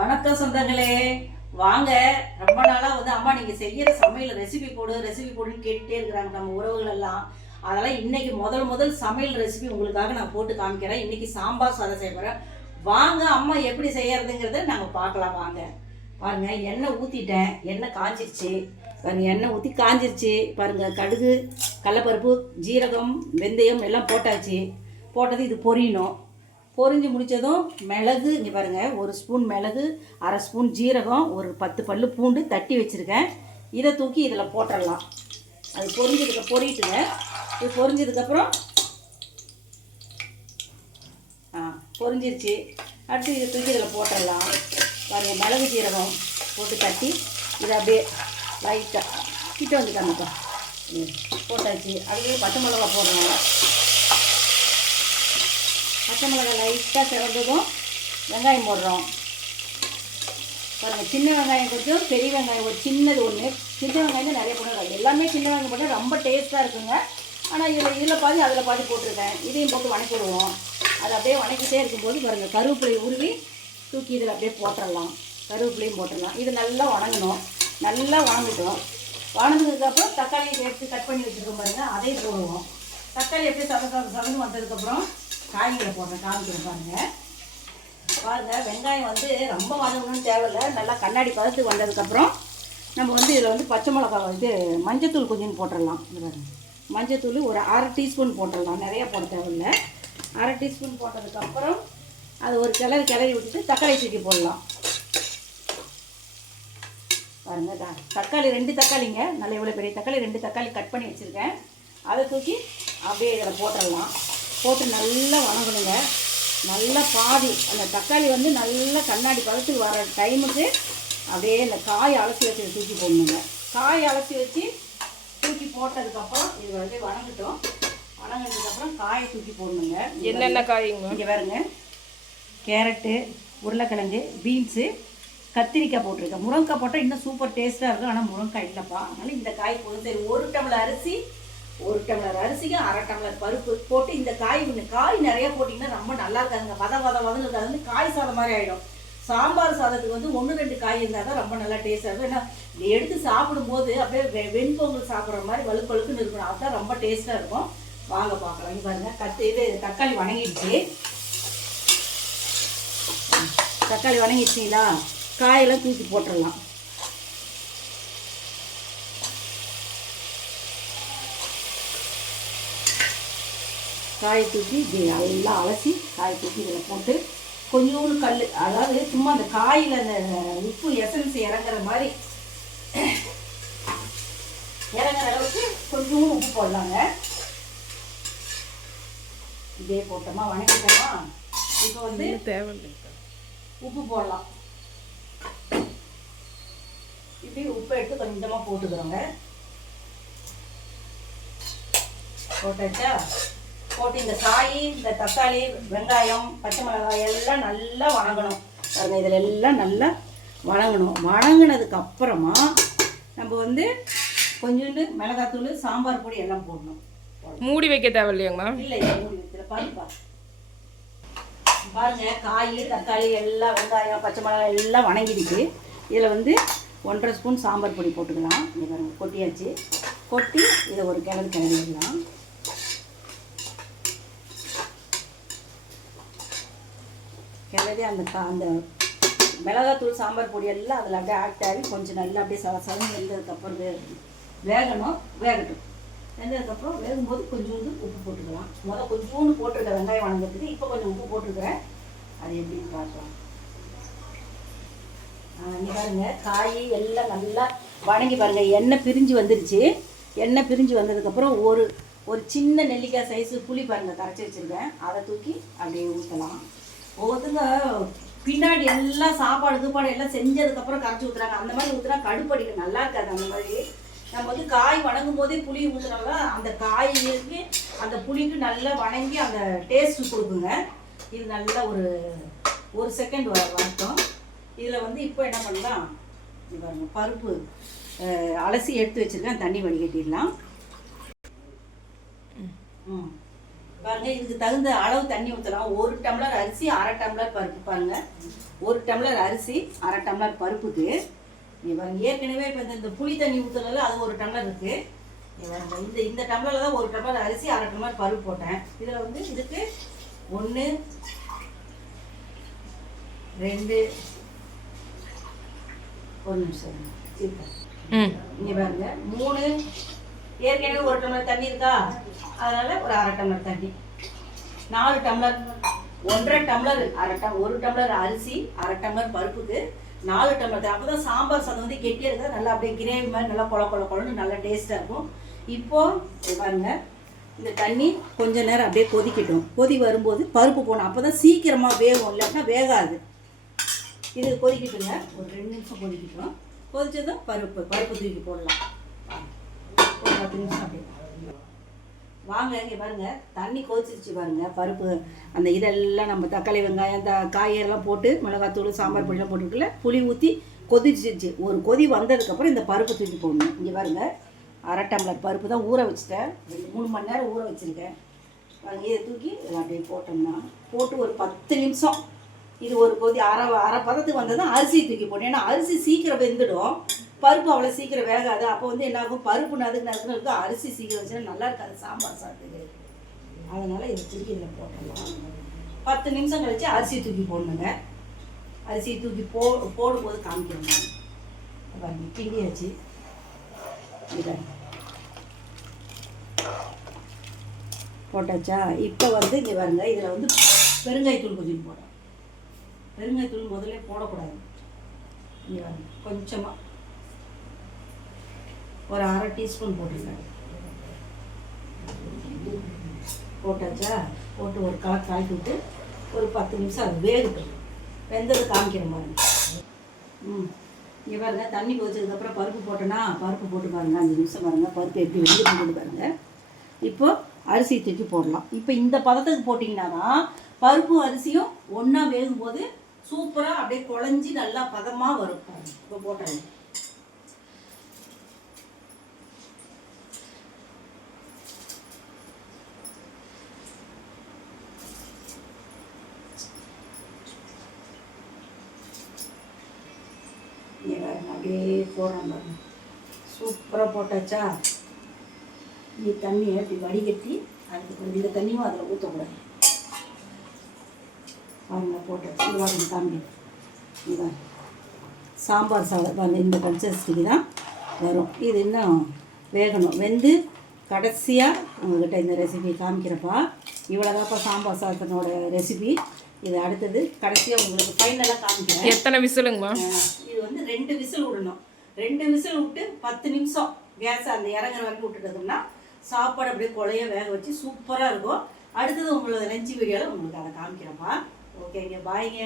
வணக்கம் சொந்தங்களே, வாங்க. ரொம்ப நாளா வந்து அம்மா நீங்க செய்யற சமையல் ரெசிபி போடுன்னு கேட்டுட்டே இருக்கிறாங்க நம்ம உறவுகள் எல்லாம். அதெல்லாம் இன்னைக்கு முதல் சமையல் ரெசிபி உங்களுக்காக நான் போட்டு காமிக்கிறேன். இன்னைக்கு சாம்பார் சாதம் செய்ய போறேன். வாங்க அம்மா எப்படி செய்யறதுங்கிறத நாங்க பார்க்கலாம். வாங்க பாருங்க. எண்ணெய் ஊற்றிட்டேன், எண்ணெய் காஞ்சிருச்சு பாருங்க. எண்ணெய் ஊற்றி காஞ்சிருச்சு பாருங்க. கடுகு, கடலைப்பருப்பு, ஜீரகம், வெந்தயம் எல்லாம் போட்டாச்சு. போட்டது இது பொரியணும். பொரிஞ்சு முடித்ததும் மிளகு, இங்கே பாருங்கள், 1 ஸ்பூன் மிளகு, 1/2 ஸ்பூன் ஜீரகம், ஒரு 10 பல்லு பூண்டு தட்டி வச்சுருக்கேன். இதை தூக்கி இதில் போட்டுடலாம். அது பொரிட்டுங்க. இது பொரிஞ்சதுக்கப்புறம் பொரிஞ்சிருச்சு. அடுத்து இதை தூக்கி இதில் போட்டுடலாம். பாருங்கள், மிளகு ஜீரகம் போட்டு தட்டி இதை அப்படியே லைட்டாக கிட்ட வந்து காமிப்பா போட்டாச்சு. அதுலேயே பச்சை மிளகா போடுறோம். பச்சை மிளகாய் லைட்டாக சிறந்ததும் வெங்காயம் போடுறோம். பாருங்கள், சின்ன வெங்காயம் கொஞ்சம், பெரிய வெங்காயம் ஒரு சின்னது ஒன்று. சின்ன வெங்காயம் தான் நிறைய போடுறாங்க. எல்லாமே சின்ன வெங்காயம் போட்டால் ரொம்ப டேஸ்ட்டாக இருக்குங்க. ஆனால் இதில் பாதி அதில் பாதி போட்டிருக்கேன். இதையும் போட்டு வணக்கிடுவோம். அது அப்படியே வணக்கிட்டே இருக்கும்போது பாருங்கள், கருவேப்பிலை உருவி தூக்கி இதில் அப்படியே போட்டுடலாம். கருவேப்பிலையும் போட்டுடலாம். இது நல்லா வணங்கணும். நல்லா வணங்கிட்டோம். வணங்கினதுக்கப்புறம் தக்காளி எடுத்து கட் பண்ணி வச்சுருக்கோம் பாருங்கள், அதையும் போடுவோம். தக்காளி எப்படி சதந்து வந்ததுக்கப்புறம் காய்களை போடுறேன், காமிக்கிறேன் பாருங்கள். வெங்காயம் வந்து ரொம்ப வதங்கணும்னு தேவையில்லை. நல்லா கண்ணாடி பதத்துக்கு வந்ததுக்கப்புறம் நம்ம வந்து இதில் வந்து பச்சை மிளகா மஞ்சத்தூள் கொஞ்சம் போட்டுடலாம். மஞ்சத்தூள் ஒரு 1/2 டீஸ்பூன் போட்டுடலாம். நிறையா போட தேவையில்லை. 1/2 டீஸ்பூன் போட்டதுக்கப்புறம் அது ஒரு கிளறி விட்டுட்டு தக்காளி தூக்கி போடலாம். பாருங்கள், தக்காளி 2 தக்காளிங்க, நல்ல இவ்வளோ பெரிய தக்காளி 2 தக்காளி கட் பண்ணி வச்சுருக்கேன். அதை தூக்கி அப்படியே இதில் போட்டுடலாம். போட்டு நல்லா வணங்கணுங்க. நல்லா பாதி அந்த தக்காளி வந்து நல்லா கண்ணாடி பதத்துக்கு வர டைமுக்கு அப்படியே இந்த காய் அலசி வச்சு தூக்கி போடணுங்க. காய் அலசி வச்சு தூக்கி போட்டதுக்கப்புறம் இது வந்து வணங்கட்டும். வணங்கினதுக்கப்புறம் காயை தூக்கி போடணுங்க. என்னென்ன காய்ங்க? இங்கே பாருங்க, கேரட்டு, உருளைக்கிழங்கு, பீன்ஸு, கத்திரிக்காய் போட்டிருக்கேன். முருங்கைக்காய் போட்டால் இன்னும் சூப்பர் டேஸ்ட்டாக இருக்கும். ஆனால் முருங்கைக்காய் இல்லைப்பா. அதனால் இந்த காய் போதும். சரி, 1 டம்ளர் அரிசி, 1 டம்ளர் அரிசிக்கு 1/2 டம்ளர் பருப்பு போட்டு இந்த காய் நிறைய போட்டிங்கன்னா ரொம்ப நல்லா இருக்காதுங்க. வதன்னு இருக்காது. வந்து காய் சாதம் மாதிரி ஆகிடும். சாம்பார் சாதத்துக்கு வந்து 1-2 காய் இருந்தால் தான் ரொம்ப நல்லா டேஸ்ட்டாக இருக்கும். ஏன்னா எடுத்து சாப்பிடும்போது அப்படியே வெண்பொங்கல் சாப்பிட்ற மாதிரி வலுக்கொழுக்குன்னு இருக்கணும். அதுதான் ரொம்ப டேஸ்ட்டாக இருக்கும். வாங்க பார்க்கலாம். இங்கே பாருங்கள், தக்காளி வணங்கிடுச்சு. தக்காளி வணங்கிடுச்சிங்களா? காயெல்லாம் தூக்கி போட்டுடலாம். காயை தூக்கி இப்படி நல்லா அலசி காயை தூக்கி இதில் போட்டு கொஞ்சோண்டு கல், அதாவது சும்மா அந்த காயில் அந்த உப்பு எசன்ஸ் இறங்குற மாதிரி இறங்குற அளவுக்கு கொஞ்சோண்டு உப்பு போடலாங்க. இதே போட்டோமா, வணக்கிட்டோமா. இப்போ வந்து தேவையில்லை, உப்பு போடலாம். இப்படி உப்பு எடுத்து கொஞ்சமாக போட்டுக்கிறோங்க. போட்டாச்சா? போட்டு இந்த காய், இந்த தக்காளி, வெங்காயம், பச்சை மிளகாய் எல்லாம் நல்லா வணங்கணும். பாருங்க, இதில் எல்லாம் நல்லா வணங்கணும். வணங்கினதுக்கு அப்புறமா நம்ம வந்து கொஞ்சோண்டு மிளகாத்தூள், சாம்பார் பொடி எல்லாம் போடணும். மூடி வைக்க தேவையில்லையாங்கம்மா? இல்லை, மூடி வைக்கல. பாருங்க, காய், தக்காளி எல்லாம், வெங்காயம், பச்சை மிளகாய் எல்லாம் வணங்கிடுச்சு. இதில் வந்து 1/2 ஸ்பூன் சாம்பார் பொடி போட்டுக்கலாம். இங்கே பாருங்க, கொட்டியாச்சு. கொட்டி இதை ஒரு கிளறிடலாம். கிளறி அந்த மிளகாத்தூள், சாம்பார் பொடி எல்லாம் அதில் அப்படியே ஆட் ஆகி கொஞ்சம் நல்லா அப்படியே சலசலன்னு வெந்ததுக்கப்புறம் வேகட்டும். வெந்ததுக்கப்புறம் வேகும்போது கொஞ்சோண்டு உப்பு போட்டுக்கலாம். கொஞ்சோண்டு போட்டிருக்கேன் வெங்காயம் வணங்கிறதுக்கு. இப்போ கொஞ்சம் உப்பு போட்டிருக்கிறேன். அது எப்படின்னு பார்க்கலாம். இங்கே பாருங்க, காய் எல்லாம் நல்லா வணங்கி பாருங்கள், எண்ணெய் பிரிஞ்சு வந்துருச்சு. எண்ணெய் பிரிஞ்சு வந்ததுக்கப்புறம் ஒரு சின்ன நெல்லிக்காய் சைஸு புளி பாருங்கள் கரைச்சி வச்சுருக்கேன். அதை தூக்கி அப்படியே ஊற்றலாம். ஒவ்வொருத்தங்க பின்னாடி எல்லாம் சாப்பாடு எல்லாம் செஞ்சதுக்கப்புறம் கரைச்சி ஊற்றுறாங்க. அந்த மாதிரி ஊற்றுனா கடுப்படிக்க நல்லா இருக்காது. அந்த மாதிரி நம்ம வந்து காய் வணங்கும் போதே புளி ஊற்றுனால அந்த காய்க்கு அந்த புளிக்கு நல்லா வணங்கி அந்த டேஸ்ட்டு கொடுக்குங்க. இது நல்லா ஒரு செகண்ட் வரட்டும். இதில் வந்து இப்போ என்ன பண்ணலாம், இது பாருங்க, பருப்பு அலசி எடுத்து வச்சுருக்கேன். தண்ணி வடிகட்டிடலாம். பாருங்க, இதுக்கு தகுந்த அளவு தண்ணி ஊற்றலாம். 1 டம்ளர் அரிசி 1/2 டம்ளர் பருப்பு. பாருங்க, 1 டம்ளர் அரிசி 1/2 டம்ளர் பருப்புக்கு பாருங்க, ஏற்கனவே இப்போ இந்த புளி தண்ணி ஊற்றுனால அது 1 டம்ளர் இருக்குது. இந்த டம்ளரில் தான் 1 டம்ளர் அரிசி 1/2 டம்ளர் பருப்பு போட்டேன். இதில் வந்து இதுக்கு 1 2 1 நிமிஷம் இங்கே பாருங்க, 3 ஏற்கனவே 1 டம்ளர் தண்ணி இருக்கா, அதனால ஒரு 1/2 டம்ளர் தண்ணி, 4 டம்ளர், 1.5 டம்ளர், 1 டம்ளர் அரிசி 1/2 டம்ளர் பருப்புக்கு 4 டம்ளர். அப்போ தான் சாம்பார் சாதம் வந்து கெட்டியாக இருந்தால் நல்லா அப்படியே கிரேவி மாதிரி நல்லா குழன்னு நல்லா டேஸ்ட்டாக இருக்கும். இப்போது பாருங்க, இந்த தண்ணி கொஞ்ச நேரம் அப்படியே கொதிக்கட்டும். கொதி வரும்போது பருப்பு போடணும், அப்போ தான் சீக்கிரமாக வேகும், இல்லைன்னா வேகாது. இது கொதிக்கட்டுங்க, ஒரு 2 நிமிஷம் கொதிக்கட்டும். கொதிச்சதும் பருப்பு தூக்கி போடலாம். ஒரு 10 நிமிஷம் அப்படியே வாங்க. இங்கே பாருங்கள், தண்ணி கொதிச்சிருச்சு பாருங்கள். பருப்பு அந்த இதெல்லாம் நம்ம தக்காளி வெங்காயம் காயெல்லாம் போட்டு மிளகாத்தூள் சாம்பார் பொடியெல்லாம் போட்டுருக்குல்ல, புளி ஊற்றி கொதிச்சிருச்சு. ஒரு கொதி வந்ததுக்கப்புறம் இந்த பருப்பு தூக்கி போடணும். இங்கே பாருங்கள், 1/2 டம்ளர் பருப்பு தான் ஊற வச்சுட்டேன், 3 மணி நேரம் ஊற வச்சுருக்கேன். பாருங்க, இதை தூக்கி அப்படியே போட்டோம்னா போட்டு ஒரு 10 நிமிஷம் இது ஒரு கொதி அரை பதத்துக்கு வந்ததும் அரிசி தூக்கி போடணும். ஏன்னா அரிசி சீக்கிரம் வெந்துடும், பருப்பு அவ்வளோ சீக்கிரம் வேகாது. அப்போ வந்து என்ன ஆகும், பருப்பு நதுக்கு இருக்கும், அரிசி சீக்கிரம் வச்சுன்னா நல்லா இருக்காது சாம்பார் சாப்பிட்டு. அதனால் இதை தூக்கி இதில் போட்டுடலாம். 10 நிமிஷம் கழிச்சு அரிசி தூக்கி போடணுங்க. அரிசி தூக்கி போடும்போது காமிக்கிறோம். பாருங்க, கிண்டியாச்சு. இதை போட்டாச்சா? இப்போ வந்து இங்கே பாருங்க, இதில் வந்து பெருங்காயத்தூள் கொஞ்சம் போடுறோம். பெருங்காயத்தூள் முதல்ல போடக்கூடாது. இங்கே பாருங்க, கொஞ்சமாக ஒரு 1/2 டீஸ்பூன் போட்டுருக்காங்க. போட்டாச்சா? போட்டு ஒரு கலக்கி விட்டு ஒரு 10 நிமிஷம் அது வேகட்டும். வெந்தது காமிக்கிற மாதிரி. இங்கே பாருங்க, தண்ணி கொதிச்சதுக்கப்புறம் பருப்பு போட்டோன்னா பருப்பு போட்டு பாருங்கள், 5 நிமிஷம் பாருங்கள், பருப்பு எப்படி வெந்து போட்டு பாருங்கள். இப்போது அரிசி தூக்கி போடலாம். இப்போ இந்த பதத்துக்கு போட்டிங்கன்னா தான் பருப்பும் அரிசியும் ஒன்றா வேகும்போது சூப்பராக அப்படியே குழஞ்சி நல்லா பதமாக வரும். இப்போ போட்டாங்க. அப்படியே போடுறோம் பாருங்க, சூப்பராக போட்டாச்சா? இந்த தண்ணியை அப்படி வடிகட்டி அதுக்கு இந்த தண்ணியும் அதில் ஊற்றக்கூடாது. பாருங்க, போட்டாச்சு. இது வாங்க காமி, இதுதான் சாம்பார் சாதம். பாருங்க, இந்த கன்சிஸ்டன்சிக்கு தான் வரும். இது இன்னும் வேகணும். வெந்து கடைசியாக உங்கள்கிட்ட இந்த ரெசிபி காமிக்கிறப்பா. இவ்வளோதான்ப்பா சாம்பார் சாதத்தினோட ரெசிபி. இது அடுத்தது கடைசியாக உங்களுக்கு ஃபைனலாக காமிக்கிறேன். எத்தனை விசிலுங்கம்மா? இது வந்து 2 விசில் விடணும். 2 விசில் விட்டு 10 நிமிஷம் கேஸ் அந்த இறங்குற வரைக்கும் விட்டுட்டோம்னா சாப்பாடு அப்படியே கொலைய வேக வச்சு சூப்பராக இருக்கும். அடுத்தது உங்களோட லஞ்ச் வீடியோவில் உங்களுக்கு அதை காமிக்கிறப்பா. ஓகேங்க, பாய்ங்க.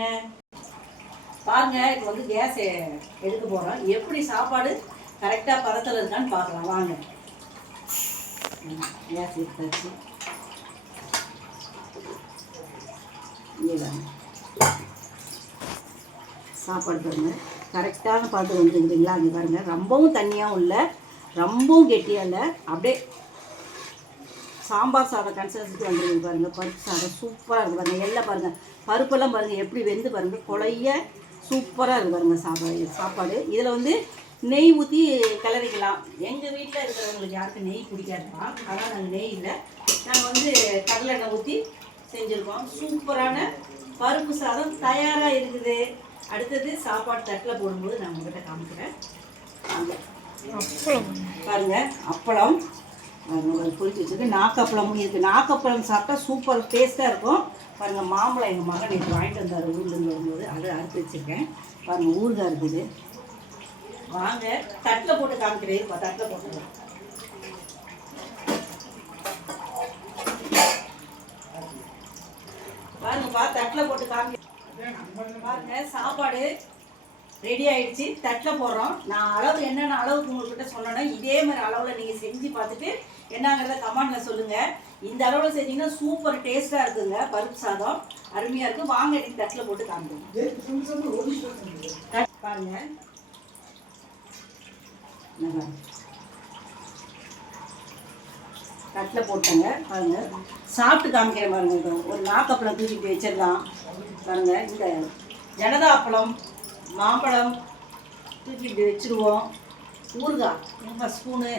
பாருங்க, இப்போ வந்து கேஸ் எடுக்க போகிறோம். எப்படி சாப்பாடு கரெக்டாக பதத்தில் இருக்கான்னு பார்க்கலாம் வாங்க. கேஸ் எடுத்தாச்சு. சாப்பாடு பாருங்க, கரெக்டான பார்த்து வந்துருக்குறீங்களா? அங்கே பாருங்கள், ரொம்பவும் தண்ணியாகவும் இல்லை, ரொம்பவும் கெட்டியாக இல்லை, அப்படியே சாம்பார் சாதம் கன்சிஸ்டன்சி வந்துருக்கு பாருங்கள். பருப்பு சாதம் சூப்பராக இருக்குது பாருங்கள். எல்லாம் பாருங்கள், பருப்பெல்லாம் பாருங்கள் எப்படி வெந்து பாருங்கள், கொலைய சூப்பராக இருக்குது பாருங்கள் சாப்பாடு. இதில் வந்து நெய் ஊற்றி கிளறிக்கலாம். எங்கள் வீட்டில் இருக்கிறவங்களுக்கு யாருக்கும் நெய் பிடிக்காதுப்பா, அதான் நாங்கள் நெய் இல்லை, நாங்கள் வந்து கடலை எண்ணெய் ஊற்றி செஞ்சுருக்கோம். சூப்பரான பருப்பு சாதம் தயாராக இருக்குது. அடுத்தது சாப்பாடு தட்டில் போடும்போது நான் உங்கள்கிட்ட காமிக்கிறேன். பாருங்க, அப்பளம் பொரிச்சு வச்சுருக்கு. நாக்கப்பழமும் இருக்குது. நாக்கப்பழம் சாப்பிட்டா சூப்பர் டேஸ்ட்டாக இருக்கும். பாருங்கள், மாம்பழம் எங்கள் மகன் நேற்று வாங்கிட்டு வந்தார் ஊர்லேருந்து வரும்போது, அதை அறுத்து வச்சுருக்கேன். பாருங்கள், ஊறுகாய் இருக்குது. வாங்க தட்டில் போட்டு காமிக்கிறேன். இப்போ தட்டில் போட்டுக்கலாம். பாருங்கப்பா, தட்டில் போட்டு காமி. பாருங்க, சாப்பாடு ரெடி ஆயிடுச்சு. தட்டில் போடுறோம். நான் அளவு என்னென்ன அளவுக்கு உங்கள்கிட்ட சொன்னேன்னா இதே மாதிரி அளவில் நீங்கள் செஞ்சு பார்த்துட்டு என்னங்கிறத கமெண்டில் சொல்லுங்கள். இந்த அளவில் செஞ்சீங்கன்னா சூப்பர் டேஸ்ட்டாக இருக்குங்க. பருப்பு சாதம் அருமையாக இருக்குது. வாங்க, எனக்கு தட்டில் போட்டு காமிக்கணும். பாருங்க, தட்டில் போட்டேங்க பாருங்க. சாப்பிட்டு காமிக்கிறேன் பாருங்க. இப்போ ஒரு நாக்கப்பழம் தூக்கிட்டு வச்சிடலாம் பாருங்க. இந்த ஜனதா அப்பளம் மாம்பழம் தூக்கி இப்படி வச்சுருவோம். ஊறுகாய் எங்க ஸ்பூனு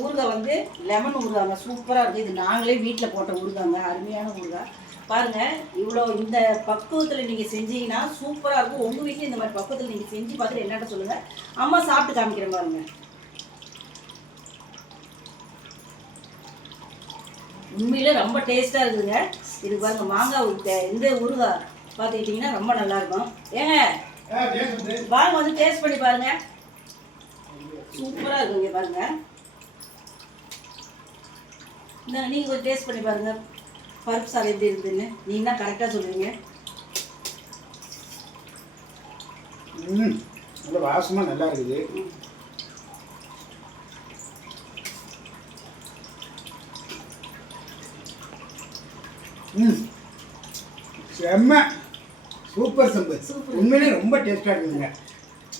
ஊறுகாய் வந்து லெமன் ஊறுகாங்க, சூப்பராக இருக்குது. இது நாங்களே வீட்டில் போட்ட ஊறுகாங்க, அருமையான ஊறுகாய் பாருங்கள். இவ்வளோ இந்த பக்குவத்தில் நீங்கள் செஞ்சீங்கன்னா சூப்பராக இருக்கும். உங்கள் வீட்டில் இந்த மாதிரி பக்குவத்தில் நீங்கள் செஞ்சு பார்த்துட்டு என்னட்ட சொல்லுங்கள். அம்மா சாப்பிட்டு காமிக்கிறேன் பாருங்க. உண்மையிலே ரொம்ப டேஸ்ட்டாக இருக்குதுங்க. இது பாருங்க மாங்காய் இந்த ஊறுகாய் பார்த்துக்கிட்டிங்கன்னா ரொம்ப நல்லாயிருக்கும். ஏங்க வாங்க வந்து டேஸ்ட் பண்ணி பாருங்க. சூப்பராக இருக்குங்க பாருங்க. இந்த நீங்கள் கொஞ்சம் டேஸ்ட் பண்ணி பாருங்க. பருப்பு சாதம் எப்படி இருக்குதுன்னு நீங்கன்னா கரெக்டாக சொல்லுவீங்க. நல்ல வாசமாக நல்லா இருக்குது. செம்ம சூப்பர் சம்பு. உண்மையிலே ரொம்ப டேஸ்ட்டாக இருக்குதுங்க.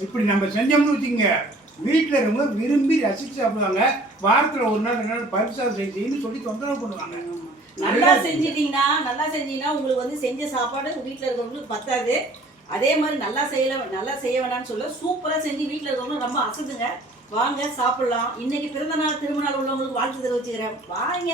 இப்படி நம்ம செஞ்சோம்னு வச்சுக்கோங்க, வீட்டில் ரொம்ப விரும்பி ரசித்து சாப்பிடுவாங்க. வாரத்தில் ஒரு நாள் 2 நாள் பருப்பு சாதம் செஞ்சு சொல்லி தொந்தரவு பண்ணுவாங்க. நல்லா செஞ்சீங்கன்னா உங்களுக்கு வந்து செஞ்ச சாப்பாடு வீட்டில் இருக்கிறவங்களுக்கு பத்தாது. அதே மாதிரி நல்லா செய்ய வேணாம்னு சொல்ல சூப்பராக செஞ்சு வீட்டில் இருக்கிறவங்களும் ரொம்ப அசத்துங்க. வாங்க சாப்பிட்லாம். இன்னைக்கு பிறந்த நாள் திருமண நாள் உள்ளவங்களுக்கு வாழ்த்து தெரிவிச்சுக்கிறேன். வாங்க.